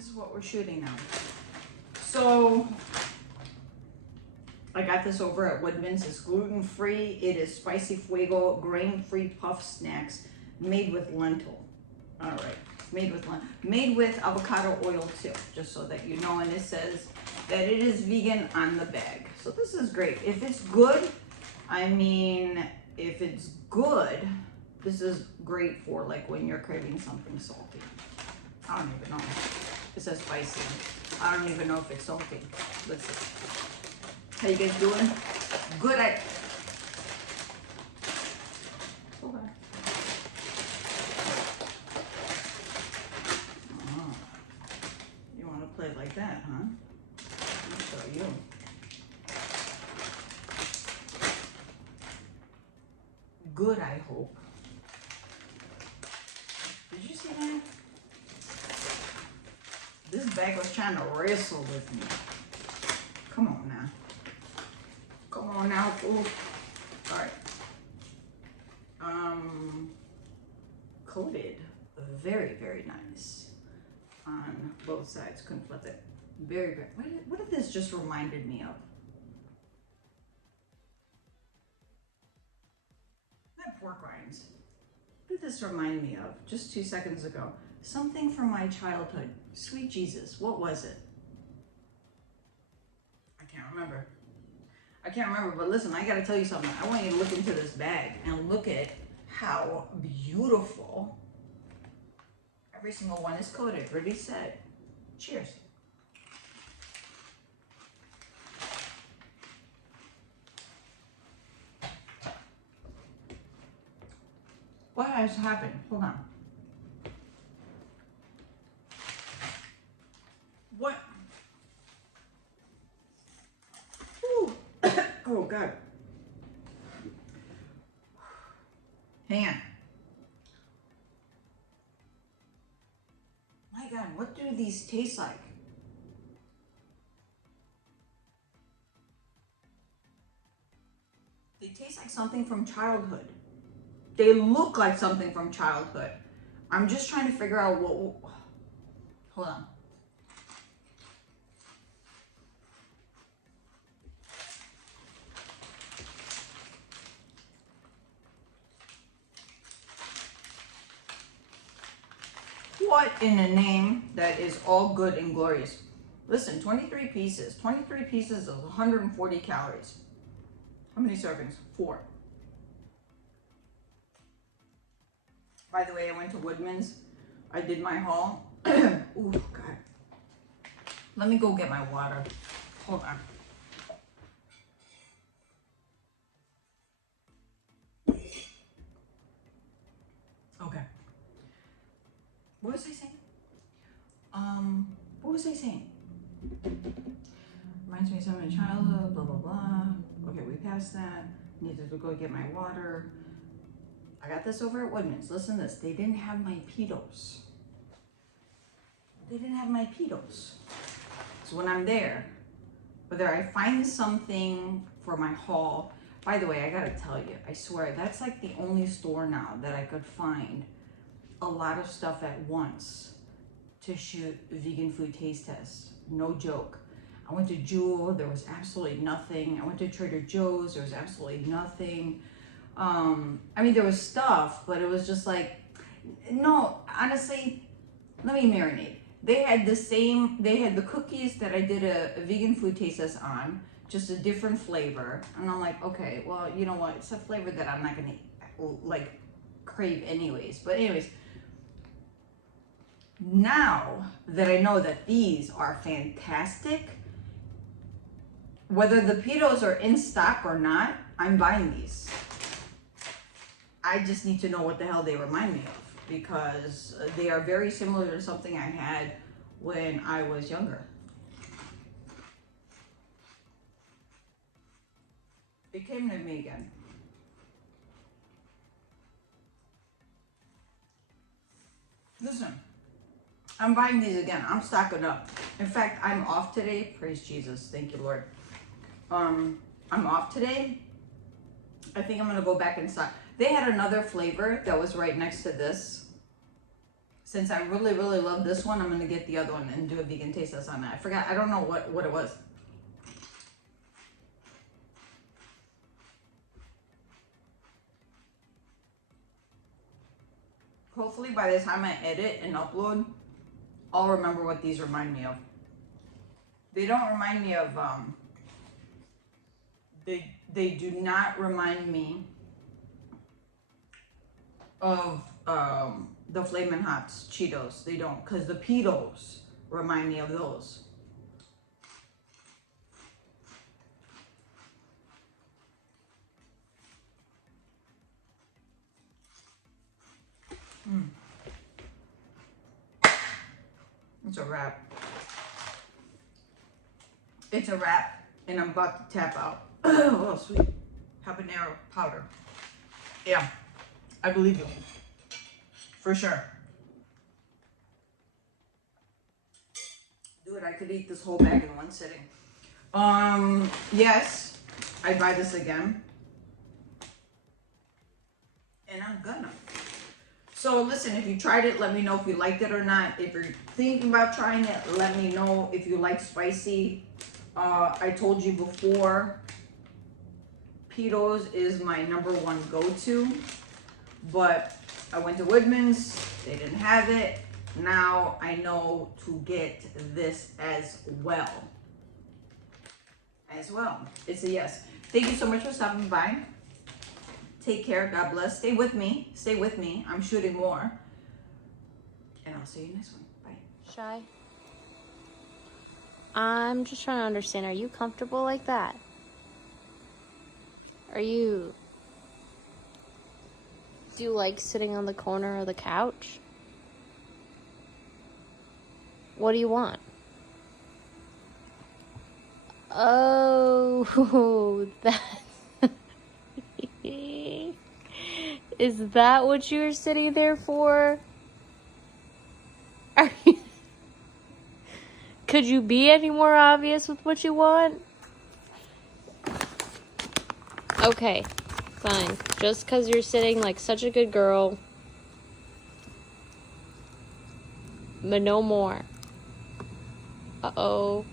This is what we're shooting now. So I got this over at Woodman's. It's gluten-free. It is spicy fuego, grain-free puff snacks made with lentil. All right, made with avocado oil too, just so that you know. And it says that it is vegan on the bag. So this is great. If it's good, I mean, if it's good, this is great for like when you're craving something salty. I don't even know. It says spicy. I don't even know if it's salty. Let's see. How you guys doing? Good. Okay. Oh. You want to play like that, huh? I'll show you. Good, I hope. Did you see that? This bag was trying to wrestle with me. Come on now. Come on now, fool. All right. Coated. Very, very nice. On both sides. Couldn't flip it. Very, very. What did this just reminded me of? That pork rinds. What did this remind me of just 2 seconds ago? Something from my childhood. Sweet Jesus, what was it? I can't remember. But listen, I gotta tell you something. I want you to look into this bag and look at how beautiful every single one is coated. Already said. Cheers. What has happened? Hold on. What? Ooh. Oh, God. Hang on. My God, what do these taste like? They taste like something from childhood. They look like something from childhood. I'm just trying to figure out what... Hold on. What in the name that is all good and glorious? Listen, 23 pieces. 23 pieces of 140 calories. How many servings? 4. By the way, I went to Woodman's. I did my haul. Ooh, God. Let me go get my water. Hold on. Okay. What was I saying? What was I saying? Reminds me of something in childhood, blah, blah, blah. Okay, we passed that. Needed to go get my water. I got this over at Woodman's. Listen to this. They didn't have my pedos. So when I'm there, whether I find something for my haul, by the way, I gotta tell you, I swear, that's like the only store now that I could find a lot of stuff at once to shoot vegan food taste tests. No joke. I went to Jewel, there was absolutely nothing. I went to Trader Joe's, there was absolutely nothing. I mean, there was stuff, but it was just like, no, honestly, let me marinate. They had the cookies that I did a vegan food taste test on, just a different flavor. And I'm like, okay, well, you know what? It's a flavor that I'm not gonna like crave anyways. But anyways, now that I know that these are fantastic, whether the pedos are in stock or not, I'm buying these. I just need to know what the hell they remind me of, because they are very similar to something I had when I was younger. It came to me again. Listen, I'm buying these again. I'm stocking up. In fact, I'm off today. Praise Jesus. Thank you, Lord. I'm off today. I think I'm gonna go back and stock. They had another flavor that was right next to this. since I really, really love this one, I'm going to get the other one and do a vegan taste test on that. I forgot. I don't know what it was. Hopefully by the time I edit and upload, I'll remember what these remind me of. They don't remind me of, they do not remind me of the Flamin' Hots Cheetos. They don't, because the Peetos remind me of those. It's a wrap. It's a wrap, and I'm about to tap out. Oh, sweet. Habanero powder. Yeah, I believe you. For sure. Dude, I could eat this whole bag in one sitting. Yes, I'd buy this again. And I'm gonna. So listen, if you tried it, let me know if you liked it or not. If you're thinking about trying it, let me know if you like spicy. I told you before, Peetos is my #1 go-to, but I went to Woodman's, they didn't have it. Now I know to get this as well. It's a yes. Thank you so much for stopping by. Take care. God bless. Stay with me. Stay with me. I'm shooting more. And I'll see you next one. Bye. Shy? I'm just trying to understand. Are you comfortable like that? Do you like sitting on the corner of the couch? What do you want? Oh, that... Is that what you were sitting there for? Could you be any more obvious with what you want? Okay, fine. Just because you're sitting like such a good girl. But no more. Uh-oh.